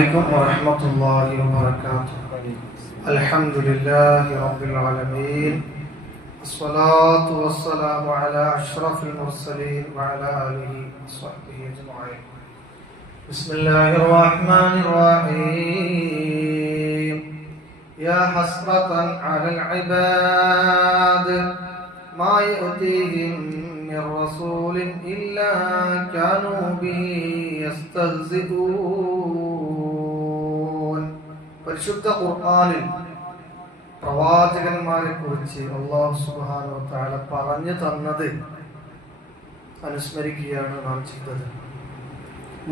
عليكم ورحمة الله وبركاته. الحمد لله رب العالمين، الصلاة والسلام على أشرف المرسلين وعلى آله وصحبه أجمعين. بسم الله الرحمن الرحيم. يا حسرة على العباد ما يأتيهم من رسول إلا كانوا به يستهزئون. പരിശുദ്ധ ഖുർആനിൽ പ്രവാചകന്മാരെ കുറിച്ച് അല്ലാഹു സുബ്ഹാനഹു വ തആല പറഞ്ഞു തന്നത് അനുസ്മരിക്കുകയാണ് നാം ചെയ്തത്.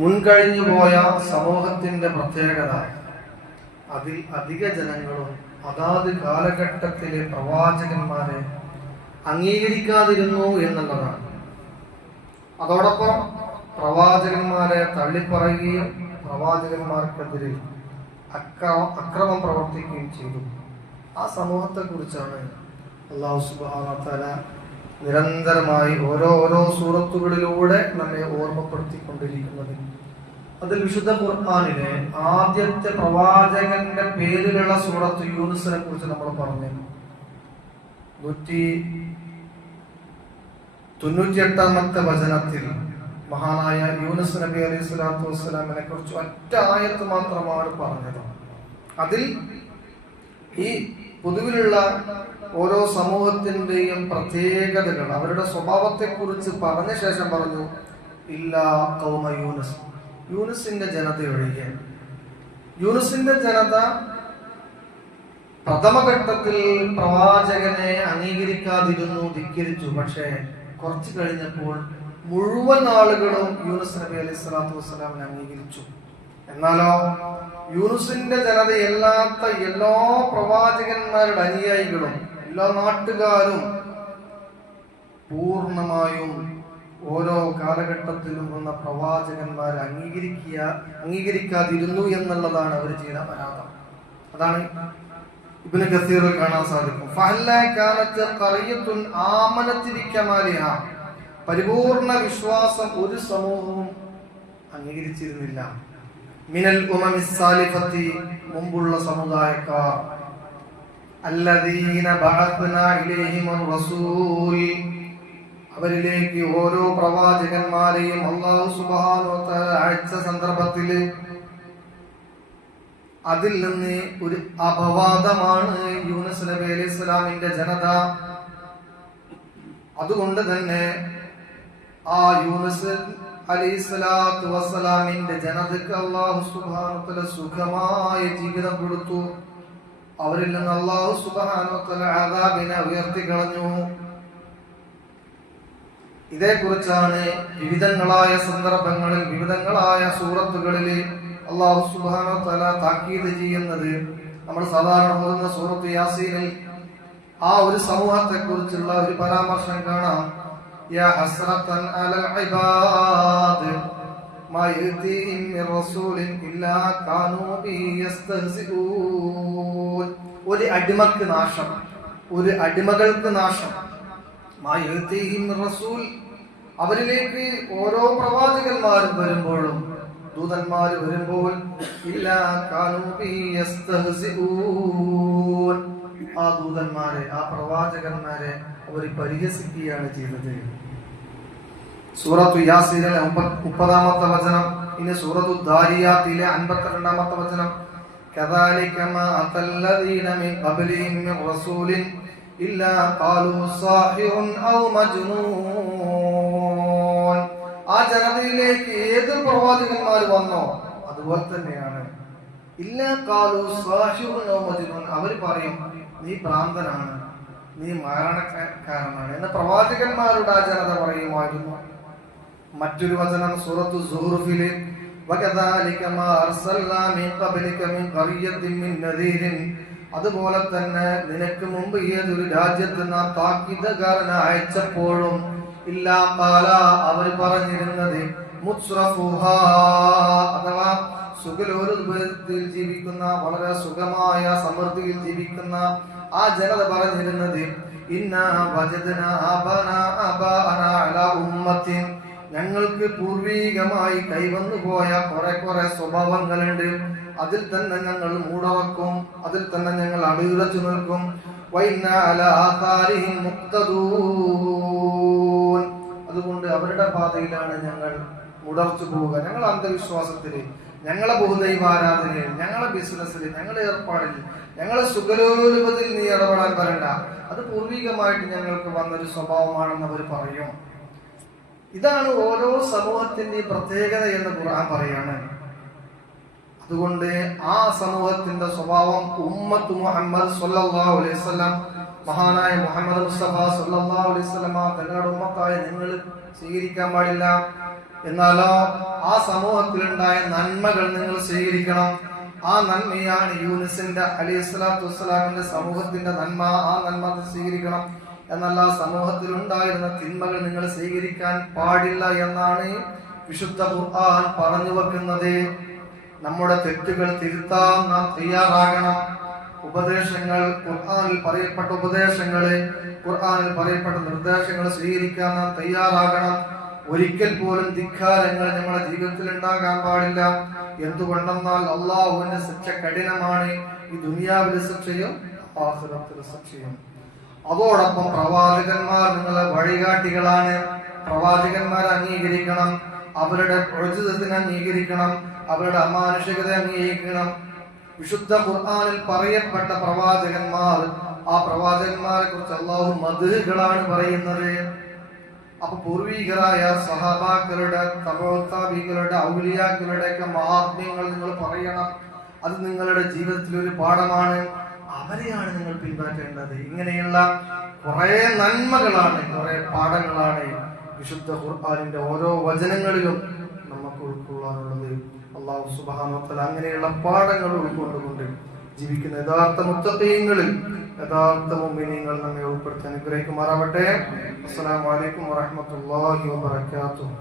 മുൻകഴിഞ്ഞു പോയ സമൂഹത്തിന്റെ പ്രത്യേകത അതിൽ അധിക ജനങ്ങളും അതാത് കാലഘട്ടത്തിലെ പ്രവാചകന്മാരെ അംഗീകരിക്കാതിരുന്നു എന്നുള്ളതാണ്. അതോടൊപ്പം പ്രവാചകന്മാരെ തള്ളിപ്പറയുകയും പ്രവാചകന്മാർക്കെതിരെ അക്രമം പ്രവർത്തിക്കുകയും ചെയ്തു. ആ സമൂഹത്തെ കുറിച്ചാണ് അല്ലാഹു സുബ്ഹാനഹു വ തആല നിരന്തരമായി ഓരോ സൂറത്തുകളിലൂടെ നമ്മെ ഓർമ്മപ്പെടുത്തിക്കൊണ്ടിരിക്കുന്നത്. അതിൽ വിശുദ്ധ ഖുർആനിലെ ആദ്യത്തെ പ്രവാചകന്റെ പേരിലുള്ള സൂറത്ത് യൂനുസിനെ കുറിച്ച് നമ്മൾ പറഞ്ഞു. 198-ാമത്തെ വചനത്തിൽ മഹാനായ യൂനുസ് നബി അലൈഹി സ്വലാത്തു വസ്സലാമിനെ കുറിച്ച് ഒറ്റ ആയത്ത് മാത്രമാണ് പറഞ്ഞത്. അതിൽ ഈ പൊതുവിലുള്ള ഓരോ സമൂഹത്തിന്റെയും പ്രത്യേകതകൾ, അവരുടെ സ്വഭാവത്തെ കുറിച്ച് പറഞ്ഞ ശേഷം പറഞ്ഞു ഇല്ലാ ഖൗമ യൂനുസ്, യൂനുസിന്റെ ജനത ഒഴികെ. യൂനുസിന്റെ ജനത പ്രഥമഘട്ടത്തിൽ പ്രവാചകനെ അംഗീകരിക്കാതിരുന്നു, ധിക്കരിച്ചു. പക്ഷേ കുറച്ചു കഴിഞ്ഞപ്പോൾ മുഴുവൻ ആളുകളും യൂനുസ് നബി അലൈഹി സ്വലാത്തു വസ്സലാമിനെ അംഗീകരിച്ചു. എന്നാലോ യൂനുസിന്റെ ജനതയല്ലാത്ത എല്ലാ പ്രവാചകന്മാരുടെ അനുയായികളും എല്ലാ നാട്ടുകാരും പൂർണ്ണമായും ഓരോ കാലഘട്ടത്തിലും വന്ന പ്രവാചകന്മാരെ അംഗീകരിക്കാതിരുന്നു എന്നുള്ളതാണ് അവർ ചെയ്ത അപരാധം. അതാണ് ഇബ്നു കസീറിൽ കാണാൻ സാധിക്കും. പരിപൂർണ വിശ്വാസം ഒരു സമൂഹവും അംഗീകരിച്ചിരുന്നില്ല. മിനൽ ഉമമിസ് സാലിഫത്തി, മുമ്പുള്ള സമുദായക്കാർ. അല്ലദീന ബഅത്നാ ഇലൈഹിമുർ റസൂൽ, അവരിലേക്ക് ഓരോ പ്രവാചകന്മാരെയും അല്ലാഹു സുബ്ഹാനഹു വ തആല അയച്ച സന്ദർഭത്തിൽ അതിൽ നിന്ന് ഒരു അപവാദമാണ് യൂനുസ് നബി അലൈഹി സ്വലാമിന്റെ ജനത. അതുകൊണ്ട് തന്നെ ആ യൂനുസ് അലൈഹി സ്വലാത്തു വസ്സലാമിന്റെ ജനതയ്ക്ക് അല്ലാഹു സുബ്ഹാനഹു വ തആല സുഖമായ ജീവിതം കൊടുത്തു. അവരിൽ നിന്ന് അല്ലാഹു സുബ്ഹാനഹു വ തആല അദാബിനെ ഉയർത്തി കളഞ്ഞു. ഇതേക്കുറിച്ചാണ് വിവിധങ്ങളായ സന്ദർഭങ്ങളിൽ വിവിധങ്ങളായ സൂറത്തുകളിൽ അല്ലാഹു സുബ്ഹാനഹു വ തആല താക്കീത് ചെയ്യുന്നത്. നമ്മൾ സാധാരണ ഓതുന്ന സൂറത്ത് യാസീനിൽ ആ ഒരു സമൂഹത്തെ കുറിച്ചുള്ള ഒരു പരാമർശം കാണാം. യാ ഹസ്റതൻ അലൽ ഇബാദ് മാ യഅതീഹിം മിർ റസൂലിൻ ഇല്ലാ കാനൂ ബിഹി യസ്തഹ്സിഊൻ. ഒരു അടിമക്ക് നാശം, ഒരു അടിമകൾക്ക് നാശം. മാ യഅതീഹിം മിർ റസൂൽ, അവരിലേക്ക് ഓരോ പ്രവാചകന്മാരും വരുമ്പോഴും ദൂതന്മാർ വരുമ്പോൾ ഇല്ലാ കാനൂ ബിഹി യസ്തഹ്സിഊൻ, ആ ദൂതന്മാരെ, ആ പ്രവാചകന്മാരെ അവർ പരിഹസിക്കുകയാണ് ചെയ്തത്. സൂറത്തു യാസീനിലെ 30-ാമത്തെ വചനം. ഇനി സൂറത്തു ദാരിയാത്തിലെ 52-ാമത്തെ വചനം. കദാലിക മാ അതല്ലദീന മിൻ ഖബ്ലിഹിം മിൻ റസൂലിൻ ഇല്ലാ ഖാലൂ സാഹിറുൻ ഔ മജ്നൂൻ. ആ ജനതയിലേക്ക് ഏത് പ്രവാചകന്മാർ വന്നോ അതുപോലെ തന്നെയാണ്. ഇല്ലാ ഖാലൂ സാഹിറുൻ ഔ മജ്നൂൻ, അവർ പറയും നീ ഭ്രാന്തനാണ്, നീ മരണക്കാരനാണ് എന്ന് പ്രവാചകന്മാരുടെ ആ ജനത പറയുമായിരുന്നു. മറ്റൊരു വചനം സൂറത്തു സുഹ്റുഫിലെ വകദാലിക മാ അർസൽനാ മിൻ ഖബ്ലിക മിൻ ഖറിയത്തിൻ മിൻ നദീരിൻ, അതുപോലെ തന്നെ നിനക്ക് മുമ്പ് ഏതൊരു രാജ്യത്ത് നാം താക്കീതുകാരനെ അയച്ചപ്പോഴും ഇല്ലാ ഖാല, അവർ പറഞ്ഞിരുന്നത് മുസ്റഫുഹാ, അഥവാ സുഖലോലുപത്തിൽ ജീവിക്കുന്ന, വളരെ സുഖമായ സമൃദ്ധിയിൽ ജീവിക്കുന്ന ആ ജനത പറഞ്ഞിരുന്നത് ഇന്നാ വജദ്നാ അബാന അലാ ഉമ്മത്തിൻ ഞങ്ങൾക്ക് പൂർവീകമായി കൈവന്നു പോയ കുറെ സ്വഭാവങ്ങളുണ്ട്. അതിൽ തന്നെ ഞങ്ങൾ മൂടവക്കും, അതിൽ തന്നെ ഞങ്ങൾ അടിയുറച്ചു നിൽക്കും. അതുകൊണ്ട് അവരുടെ പാതയിലാണ് ഞങ്ങൾ മുടർച്ചു പോവുക. ഞങ്ങൾ അന്ധവിശ്വാസത്തില്, ഞങ്ങളെ ബഹുദൈവാരാധനയിൽ, ഞങ്ങളെ ബിസിനസ്സിൽ, ഞങ്ങളുടെ ഏർപ്പാടിൽ, ഞങ്ങളെ സുഖലോലുപത്തിൽ നീ ഇടപെടാൻ വരണ്ട. അത് പൂർവികമായിട്ട് ഞങ്ങൾക്ക് വന്നൊരു സ്വഭാവമാണെന്ന് അവർ പറയും. ഇതാണ് ഓരോ സമൂഹത്തിന്റെയും പ്രത്യേകത എന്ന് ഖുർആൻ പറയാണ്. അതുകൊണ്ട് ആ സമൂഹത്തിന്റെ സ്വഭാവം ഉമ്മത്ത് മുഹമ്മദ് സ്വല്ലല്ലാഹു അലൈഹി വസല്ലം, മഹാനായ മുഹമ്മദ് മുസ്തഫ സ്വല്ലല്ലാഹു അലൈഹി വസല്ലം തങ്ങളുടെ ഉമ്മത്തായ നിങ്ങൾ സ്വീകരിക്കാൻ പാടില്ല. എന്നാലോ ആ സമൂഹത്തിലുണ്ടായ നന്മകൾ നിങ്ങൾ സ്വീകരിക്കണം. ആ നന്മയാണ് യൂനുസിന്റെ അലൈഹിസ്സലാത്തു വസ്സലാമിന്റെ സമൂഹത്തിന്റെ നന്മ. ആ നന്മ സ്വീകരിക്കണം. എന്നല്ല സമൂഹത്തിൽ ഉണ്ടായിരുന്ന തിന്മകൾ നിങ്ങൾ സ്വീകരിക്കാൻ പാടില്ല എന്നാണ് വിശുദ്ധ ഖുർആൻ പറഞ്ഞു വെക്കുന്നത്. നമ്മുടെ തെറ്റുകൾ തിരുത്താൻ നാം തയ്യാറാകണം. ഉപദേശങ്ങൾ, ഖുർആനിൽ പറയപ്പെട്ട ഉപദേശങ്ങള്, ഖുർആനിൽ പറയപ്പെട്ട നിർദ്ദേശങ്ങൾ സ്വീകരിക്കാൻ നാം തയ്യാറാകണം. ഒരിക്കൽ പോലും ധിക്കാരങ്ങൾ നമ്മുടെ ജീവിതത്തിൽ ഉണ്ടാകാൻ പാടില്ല. എന്തുകൊണ്ടെന്നാൽ അള്ളാഹുവിന്റെ ശിക്ഷ കഠിനമാണ്. ഈ ദുനിയാവിലെ ശിക്ഷയും ആഖിറത്തിലെ ശിക്ഷയും. അതോടൊപ്പം പ്രവാചകന്മാർ നിങ്ങളെ വഴികാട്ടികളാണ്. പ്രവാചകന്മാരെ അംഗീകരിക്കണം, അവരുടെ പ്രവചനത്തിനെ അംഗീകരിക്കണം, അവരുടെ അമാനുഷികത അംഗീകരിക്കണം. വിശുദ്ധ ഖുർആനിൽ പറയപ്പെട്ട പ്രവാചകന്മാർ, ആ പ്രവാചകന്മാരെ കുറിച്ച് അല്ലാഹു മദ്ഹുകളാണ് പറയുന്നത്. അപ്പൊ പൂർവികരായ സഹാബാക്കളുടെ, തബഅത്താബികളുടെ, ഔലിയാക്കളുടെ ഒക്കെ മഹാത്മ്യങ്ങൾ നിങ്ങൾ പറയണം. അത് നിങ്ങളുടെ ജീവിതത്തിൽ ഒരു പാഠമാണ്. അവരെയാണ് നിങ്ങൾ പിൻപറ്റേണ്ടത്. ഇങ്ങനെയുള്ള കുറെ നന്മകളാണ്, കുറെ പാഠങ്ങളാണ് വിശുദ്ധ ഖുർആനിന്റെ ഓരോ വചനങ്ങളിലും നമുക്ക് ഉൾക്കൊള്ളാനുള്ളത്. അല്ലാഹു സുബ്ഹാനഹു വ തആല അങ്ങനെയുള്ള പാഠങ്ങൾ ഉൾക്കൊണ്ടുകൊണ്ട് ജീവിക്കുന്ന യഥാർത്ഥ മുത്തഖീങ്ങളിൽ, യഥാർത്ഥ മുഅ്മിനീങ്ങൾ നമ്മെ ഉൾപ്പെടുത്തി അനുഗ്രഹിക്കുമാറാവട്ടെ. അസ്സലാമു അലൈക്കും വറഹ്മത്തുള്ളാഹി വബറകാതുഹു.